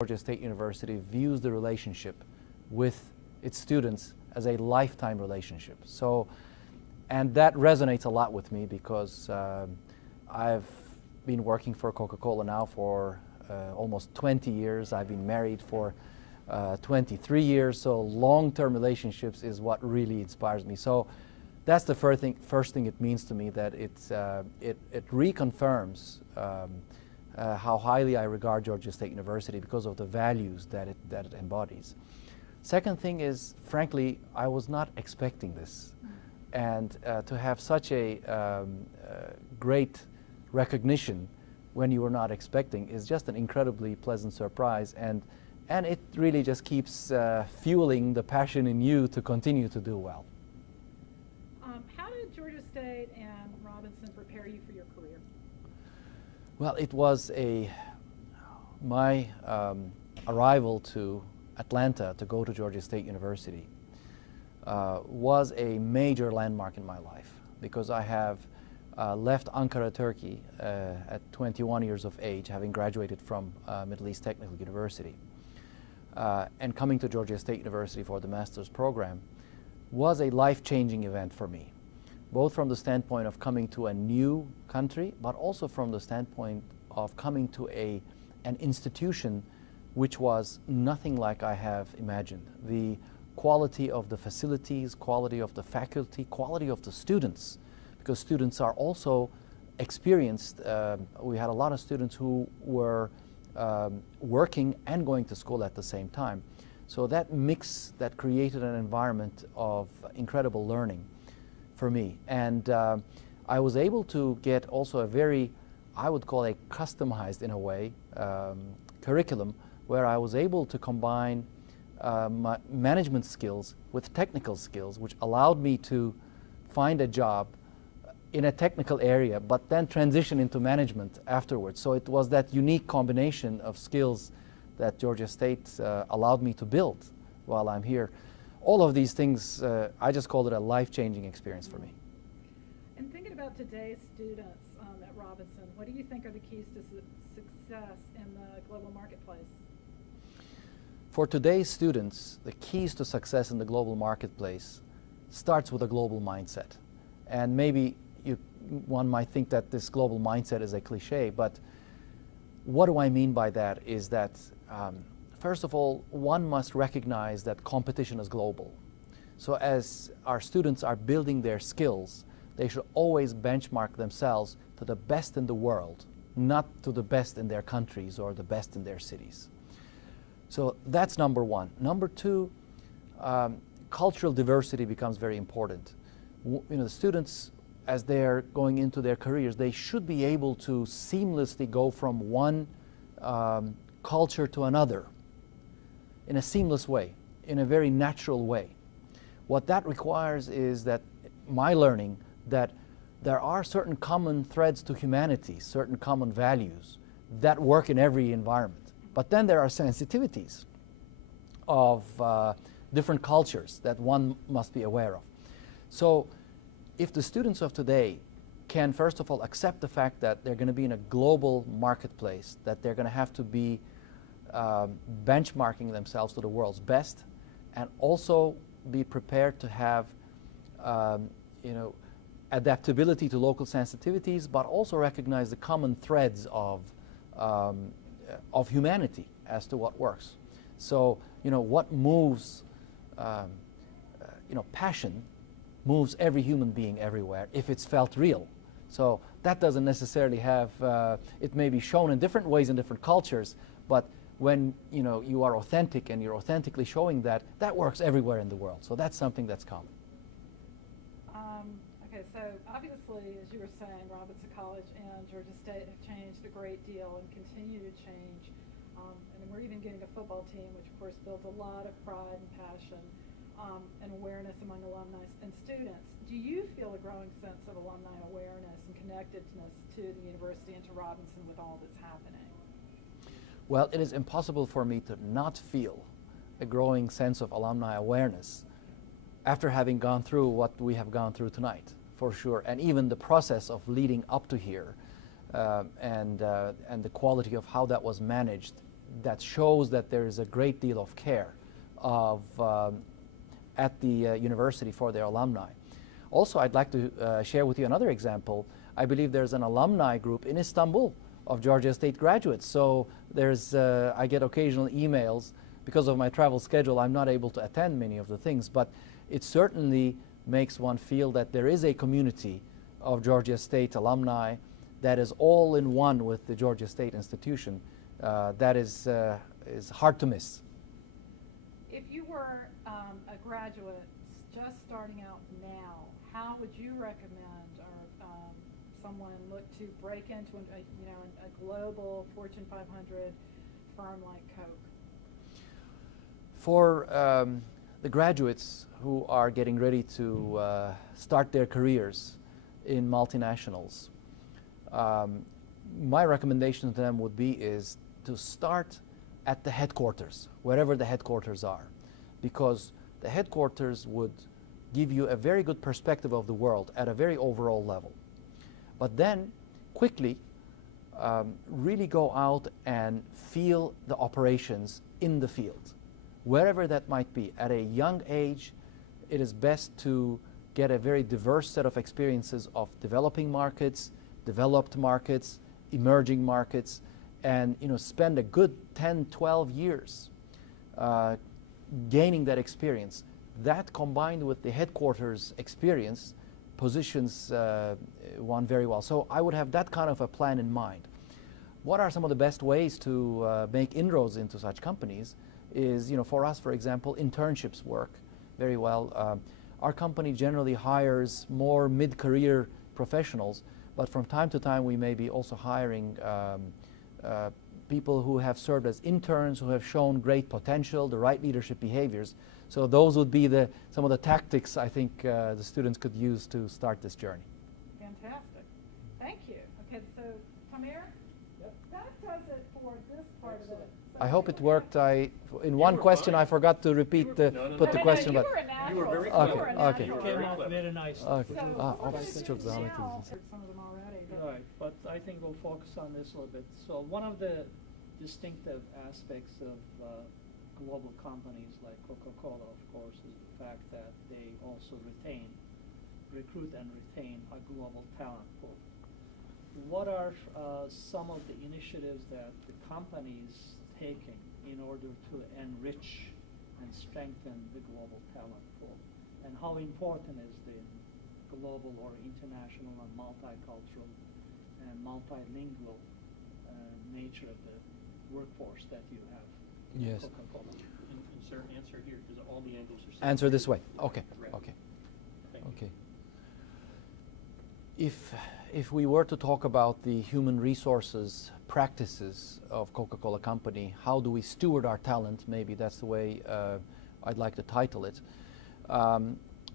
Georgia State University views the relationship with its students as a lifetime relationship. And that resonates a lot with me because I've been working for Coca-Cola now for almost 20 years. I've been married for 23 years, so long-term relationships is what really inspires me. So that's the first thing it means to me, that it reconfirms how highly I regard Georgia State University because of the values that it embodies. Second thing is, frankly, I was not expecting this. And to have such a great recognition when you were not expecting is just an incredibly pleasant surprise. And it really just keeps fueling the passion in you to continue to do well. How did Georgia State and Robinson prepare you for your career? Well, it was my arrival to Atlanta to go to Georgia State University was a major landmark in my life, because I have left Ankara, Turkey at 21 years of age, having graduated from Middle East Technical University. And coming to Georgia State University for the master's program was a life-changing event for me, both from the standpoint of coming to a new country, but also from the standpoint of coming to an institution which was nothing like I have imagined. The quality of the facilities, quality of the faculty, quality of the students, because students are also experienced. We had a lot of students who were working and going to school at the same time. So that mix, that created an environment of incredible learning for me. And I was able to get also a very, I would call a customized, in a way, curriculum, where I was able to combine my management skills with technical skills, which allowed me to find a job in a technical area, but then transition into management afterwards. So it was that unique combination of skills that Georgia State allowed me to build while I'm here. All of these things, I just called it a life-changing experience for me. And thinking about today's students at Robinson, what do you think are the keys to success in the global marketplace? For today's students, the keys to success in the global marketplace starts with a global mindset. And maybe one might think that this global mindset is a cliche, but what do I mean by that is that, first of all, one must recognize that competition is global. So as our students are building their skills, they should always benchmark themselves to the best in the world, not to the best in their countries or the best in their cities. So that's number one. Number two, cultural diversity becomes very important. The students, as they're going into their careers, they should be able to seamlessly go from one culture to another in a seamless way, in a very natural way. What that requires is that my learning that there are certain common threads to humanity, certain common values that work in every environment. But then there are sensitivities of different cultures that one must be aware of. So if the students of today can, first of all, accept the fact that they're going to be in a global marketplace, that they're going to have to be benchmarking themselves to the world's best, and also be prepared to have adaptability to local sensitivities, but also recognize the common threads of humanity as to what works. So, what moves, passion moves every human being everywhere if it's felt real. So that doesn't necessarily have, it may be shown in different ways in different cultures, but when you are authentic and you're authentically showing that, that works everywhere in the world. So that's something that's common. Okay, so obviously, as you were saying, Robinson College and Georgia State have changed a great deal and continue to change. And we're even getting a football team, which of course builds a lot of pride and passion and awareness among alumni and students. Do you feel a growing sense of alumni awareness and connectedness to the university and to Robinson with all that's happening? Well, it is impossible for me to not feel a growing sense of alumni awareness after having gone through what we have gone through tonight, for sure. And even the process of leading up to here and the quality of how that was managed that shows that there is a great deal of care of, at the university for their alumni. Also, I'd like to share with you another example. I believe there's an alumni group in Istanbul of Georgia State graduates. So there's, I get occasional emails. Because of my travel schedule, I'm not able to attend many of the things, but it certainly makes one feel that there is a community of Georgia State alumni that is all in one with the Georgia State institution. That is hard to miss. If you were a graduate just starting out now, how would you recommend or someone look to break into a global Fortune 500 firm like Coke? For the graduates who are getting ready to start their careers in multinationals, my recommendation to them would be is to start at the headquarters, wherever the headquarters are, because the headquarters would give you a very good perspective of the world at a very overall level. But then quickly really go out and feel the operations in the field. Wherever that might be. At a young age, it is best to get a very diverse set of experiences of developing markets, developed markets, emerging markets, and spend a good 10, 12 years gaining that experience. That combined with the headquarters experience positions one very well. So I would have that kind of a plan in mind. What are some of the best ways to make inroads into such companies? Is, for us, for example, internships work very well. Our company generally hires more mid-career professionals, but from time to time we may be also hiring people who have served as interns, who have shown great potential, the right leadership behaviors. So those would be some of the tactics I think the students could use to start this journey. Fantastic. Thank you. Okay, so Tamir, that does it for this part of it. I hope it worked. In one question, I forgot to repeat put the question. You But were a natural. You were very Okay, clever. okay. You You were came very out clever. very nice. Okay. So, Of what is çok zahmet now? edildi. Heard some of them already. But Right, but I think we'll focus on this a little bit. So one of the distinctive aspects of global companies like Coca-Cola, of course, is the fact that they also recruit and retain a global talent pool. What are some of the initiatives that the company is taking in order to enrich and strengthen the global talent pool? And how important is the global or international and multicultural and multilingual nature of the workforce that you have in Yes. Coca-Cola? And sir, answer here, because all the angles are. Answer this way. Okay. Right. Okay. Thank you. Okay. If we were to talk about the human resources practices of Coca-Cola Company, how do we steward our talent? Maybe that's the way I'd like to title it.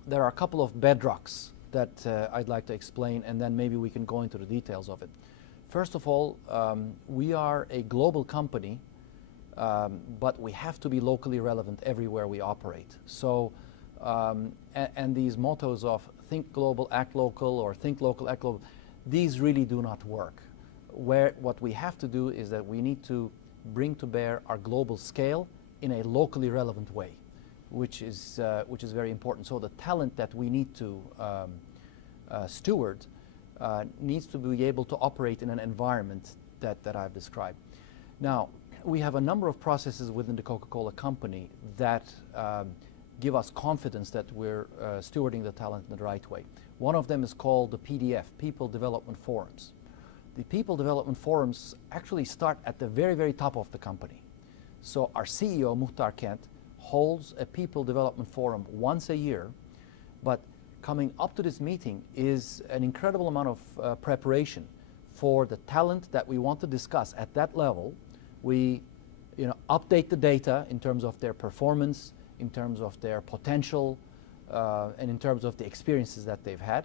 There are a couple of bedrocks that I'd like to explain, and then maybe we can go into the details of it. First of all, we are a global company, but we have to be locally relevant everywhere we operate. So, and these mottos of think global, act local, or think local, act global, these really do not work. What we have to do is that we need to bring to bear our global scale in a locally relevant way, which is very important. So the talent that we need to steward needs to be able to operate in an environment that I've described. Now, we have a number of processes within the Coca-Cola Company that give us confidence that we're stewarding the talent in the right way. One of them is called the PDF, People Development Forums. The People Development Forums actually start at the very, very top of the company. So our CEO, Muhtar Kent, holds a People Development Forum once a year, but coming up to this meeting is an incredible amount of preparation for the talent that we want to discuss at that level. We update the data in terms of their performance, in terms of their potential, and in terms of the experiences that they've had.